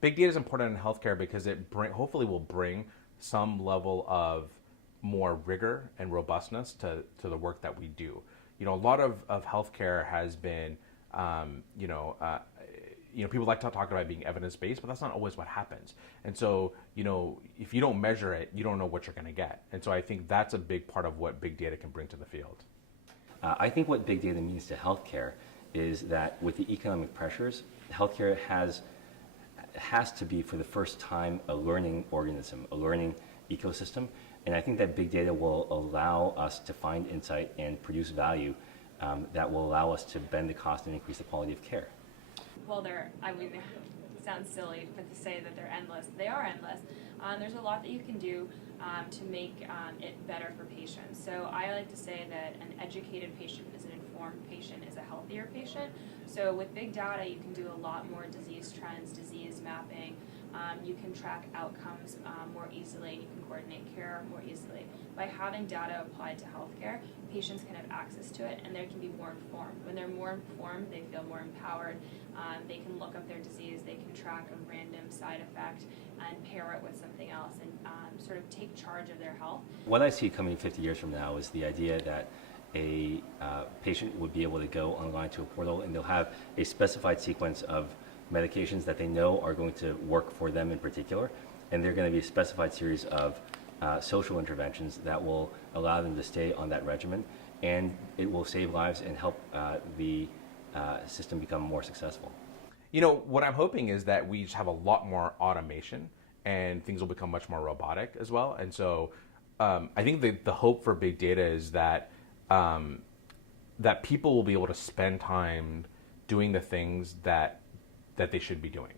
big data is important in healthcare because hopefully will bring some level of more rigor and robustness to the work that we do. A lot of healthcare has been, um, you know, uh, people like to talk about it being evidence based, but that's not always what happens. And so, if you don't measure it, you don't know what you're going to get. And so, I think that's a big part of what big data can bring to the field. I think what big data means to healthcare is that with the economic pressures, healthcare has to be for the first time a learning organism, a learning ecosystem. And I think that big data will allow us to find insight and produce value that will allow us to bend the cost and increase the quality of care. Well, I mean, it sounds silly, but to say that they're endless, they are endless. There's a lot that you can do to make it better for patients. So I like to say that an educated patient is an informed patient, is a healthier patient. So with big data, you can do a lot more disease trends, disease mapping. You can track outcomes more easily. You can coordinate care more easily. By having data applied to healthcare, patients can have access to it and they can be more informed. When they're more informed, they feel more empowered. They can look up their disease, they can track a random side effect and pair it with something else and sort of take charge of their health. What I see coming 50 years from now is the idea that a patient would be able to go online to a portal and they'll have a specified sequence of medications that they know are going to work for them in particular, and they're going to be a specified series of social interventions that will allow them to stay on that regimen, and it will save lives and help the system become more successful. What I'm hoping is that we just have a lot more automation and things will become much more robotic as well. And so I think the hope for big data is that people will be able to spend time doing the things that they should be doing.